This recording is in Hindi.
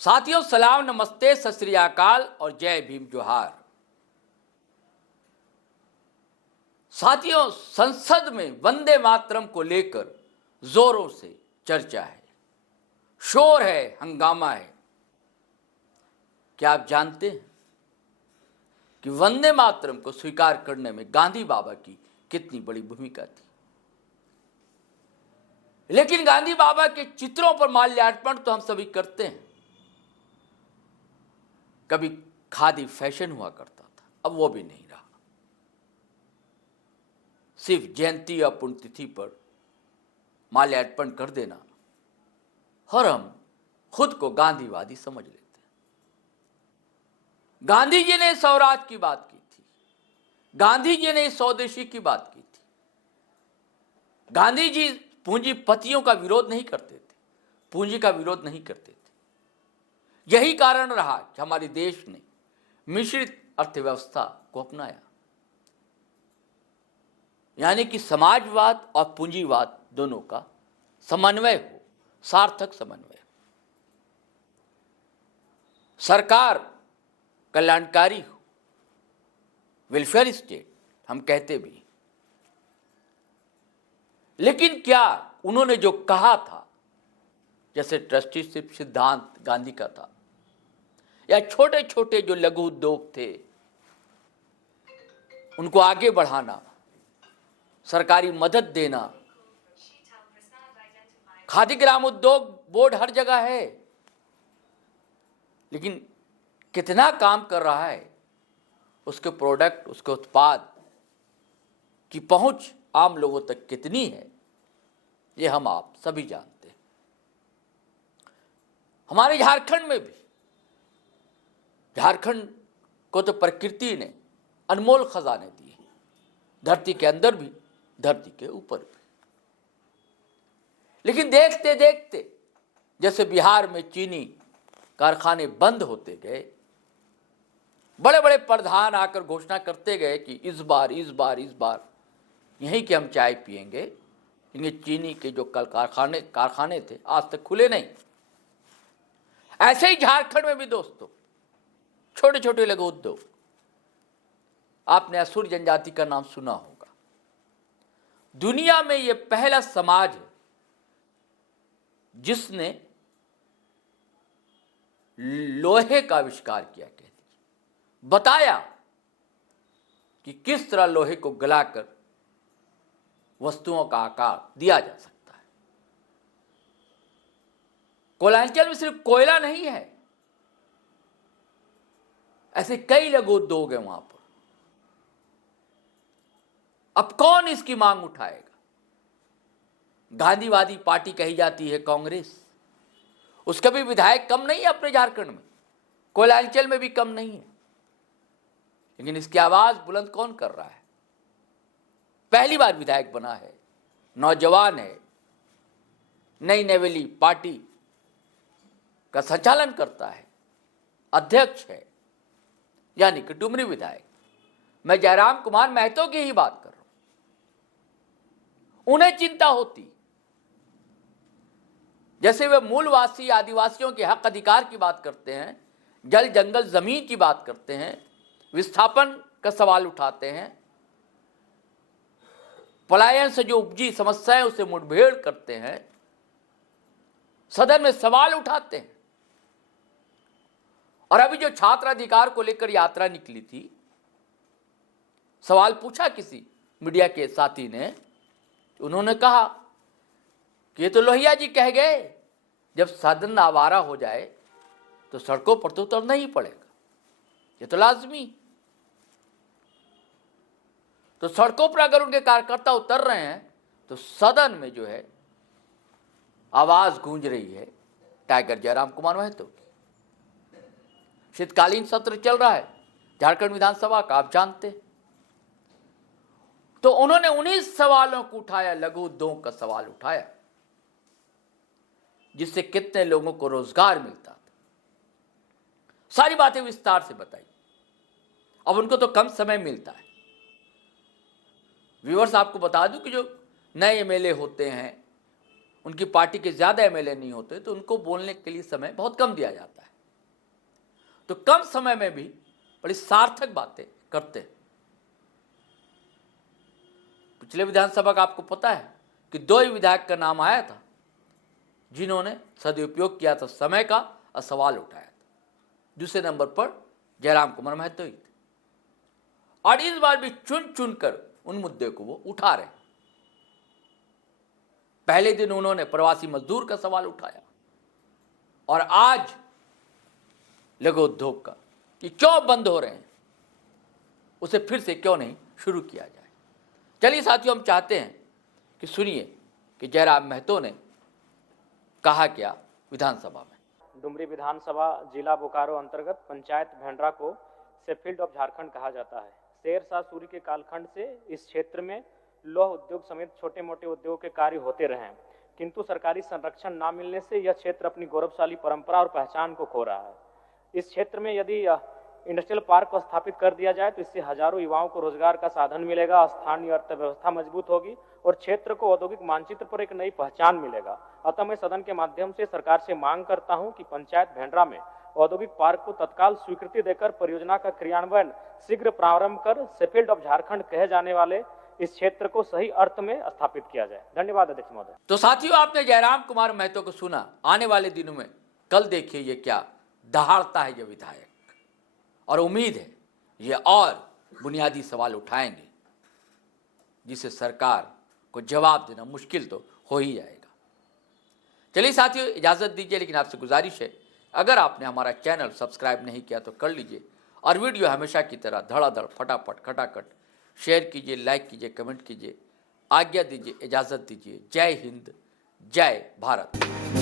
साथियों, सलाम, नमस्ते, सत श्री अकाल और जय भीम जोहार। साथियों, संसद में वंदे मातरम को लेकर जोरों से चर्चा है, शोर है, हंगामा है। क्या आप जानते हैं कि वंदे मातरम को स्वीकार करने में गांधी बाबा की कितनी बड़ी भूमिका थी? लेकिन गांधी बाबा के चित्रों पर माल्यार्पण तो हम सभी करते हैं। कभी खादी फैशन हुआ करता था, अब वो भी नहीं रहा। सिर्फ जयंती या पुण्यतिथि पर माल्यार्पण कर देना और हम खुद को गांधीवादी समझ लेते हैं। गांधी जी ने स्वराज की बात की थी, गांधी जी ने स्वदेशी की बात की थी। गांधी जी पूंजीपतियों का विरोध नहीं करते थे, पूंजी का विरोध नहीं करते थे। यही कारण रहा कि हमारे देश ने मिश्रित अर्थव्यवस्था को अपनाया, यानी कि समाजवाद और पूंजीवाद दोनों का समन्वय हो, सार्थक समन्वय। सरकार कल्याणकारी हो, वेलफेयर स्टेट हम कहते भी। लेकिन क्या उन्होंने जो कहा था, जैसे ट्रस्टीशिप सिद्धांत गांधी का था, या छोटे छोटे जो लघु उद्योग थे उनको आगे बढ़ाना, सरकारी मदद देना, खादी ग्राम उद्योग बोर्ड हर जगह है, लेकिन कितना काम कर रहा है, उसके प्रोडक्ट, उसके उत्पाद की पहुंच आम लोगों तक कितनी है, ये हम आप सभी जानते हैं। हमारे झारखंड में भी, झारखंड को तो प्रकृति ने अनमोल खजाने दिए, धरती के अंदर भी, धरती के ऊपर भी। लेकिन देखते देखते जैसे बिहार में चीनी कारखाने बंद होते गए, बड़े बड़े प्रधान आकर घोषणा करते गए कि इस बार यहीं के हम चाय पिएंगे, लेकिन चीनी के जो कल कारखाने थे आज तक खुले नहीं। ऐसे ही झारखंड में भी दोस्तों छोटे छोटे लघु उद्योग, आपने असुर जनजाति का नाम सुना होगा। दुनिया में यह पहला समाज है जिसने लोहे का आविष्कार किया, कह दीजिए, बताया कि किस तरह लोहे को गलाकर वस्तुओं का आकार दिया जा सकता है। कोयलांचल में सिर्फ कोयला नहीं है, ऐसे कई लघु उद्योग हैं वहां पर। अब कौन इसकी मांग उठाएगा? गांधीवादी पार्टी कही जाती है कांग्रेस, उसका भी विधायक कम नहीं है अपने झारखंड में, कोयलांचल में भी कम नहीं है। लेकिन इसकी आवाज बुलंद कौन कर रहा है? पहली बार विधायक बना है, नौजवान है, नई नवेली पार्टी का संचालन करता है, अध्यक्ष है, यानी कि डुमरी विधायक। मैं जयराम कुमार महतो की ही बात कर रहा हूं। उन्हें चिंता होती, जैसे वे मूलवासी आदिवासियों के हक अधिकार की बात करते हैं, जल जंगल जमीन की बात करते हैं, विस्थापन का सवाल उठाते हैं, पलायन से जो उपजी समस्याएं उसे मुठभेड़ करते हैं, सदन में सवाल उठाते हैं। और अभी जो छात्र अधिकार को लेकर यात्रा निकली थी, सवाल पूछा किसी मीडिया के साथी ने, उन्होंने कहा कि ये तो लोहिया जी कह गए, जब सदन आवारा हो जाए तो सड़कों पर तो उतरना ही पड़ेगा, ये तो लाजमी। तो सड़कों पर अगर उनके कार्यकर्ता उतर रहे हैं तो सदन में जो है आवाज गूंज रही है टाइगर जयराम कुमार महतो की। शीतकालीन सत्र चल रहा है झारखंड विधानसभा का, आप जानते हैं। तो उन्होंने 19 सवालों को उठाया, लघु उद्योग का सवाल उठाया, जिससे कितने लोगों को रोजगार मिलता था। सारी बातें विस्तार से बताई। अब उनको तो कम समय मिलता है। व्यूअर्स, आपको बता दूं कि जो नए एमएलए होते हैं, उनकी पार्टी के ज्यादा एमएलए नहीं होते, तो उनको बोलने के लिए समय बहुत कम दिया जाता है। तो कम समय में भी बड़ी सार्थक बातें करते हैं। पिछले विधानसभा का आपको पता है कि 2 ही विधायक का नाम आया था जिन्होंने सदुपयोग किया था समय का और सवाल उठाया था। दूसरे नंबर पर जयराम कुमार महतो ही थे, और इस बार भी चुन चुन कर उन मुद्दे को वो उठा रहे हैं। पहले दिन उन्होंने प्रवासी मजदूर का सवाल उठाया, और आज लघु उद्योग का कि क्यों बंद हो रहे हैं, उसे फिर से क्यों नहीं शुरू किया जाए। चलिए साथियों, हम चाहते हैं कि सुनिए कि जयराम महतो ने कहा क्या विधानसभा में। डुमरी विधानसभा जिला बोकारो अंतर्गत पंचायत भेंडरा को शेफील्ड ऑफ झारखंड कहा जाता है। शेर शाह सूरी के कालखंड से इस क्षेत्र में लौह उद्योग समेत छोटे मोटे उद्योग के कार्य होते रहे हैं, किंतु सरकारी संरक्षण न मिलने से यह क्षेत्र अपनी गौरवशाली परंपरा और पहचान को खो रहा है। इस क्षेत्र में यदि इंडस्ट्रियल पार्क को स्थापित कर दिया जाए तो इससे हजारों युवाओं को रोजगार का साधन मिलेगा, स्थानीय अर्थव्यवस्था मजबूत होगी और क्षेत्र को औद्योगिक मानचित्र पर एक नई पहचान मिलेगा। अतः मैं सदन के माध्यम से सरकार से मांग करता हूं कि पंचायत भेंडरा में औद्योगिक पार्क को तत्काल स्वीकृति देकर परियोजना का क्रियान्वयन शीघ्र प्रारंभ कर शेफील्ड ऑफ झारखंड कहे जाने वाले इस क्षेत्र को सही अर्थ में स्थापित किया जाए। धन्यवाद अध्यक्ष महोदय। तो साथियों, आपने जयराम कुमार महतो को सुना। आने वाले दिनों में कल देखिए ये क्या दहाड़ता है ये विधायक, और उम्मीद है ये और बुनियादी सवाल उठाएंगे जिसे सरकार को जवाब देना मुश्किल तो हो ही जाएगा। चलिए साथियों, इजाज़त दीजिए, लेकिन आपसे गुजारिश है अगर आपने हमारा चैनल सब्सक्राइब नहीं किया तो कर लीजिए, और वीडियो हमेशा की तरह धड़ाधड़ फटाफट खटाखट शेयर कीजिए, लाइक कीजिए, कमेंट कीजिए। आज्ञा दीजिए, इजाज़त दीजिए। जय हिंद, जय भारत।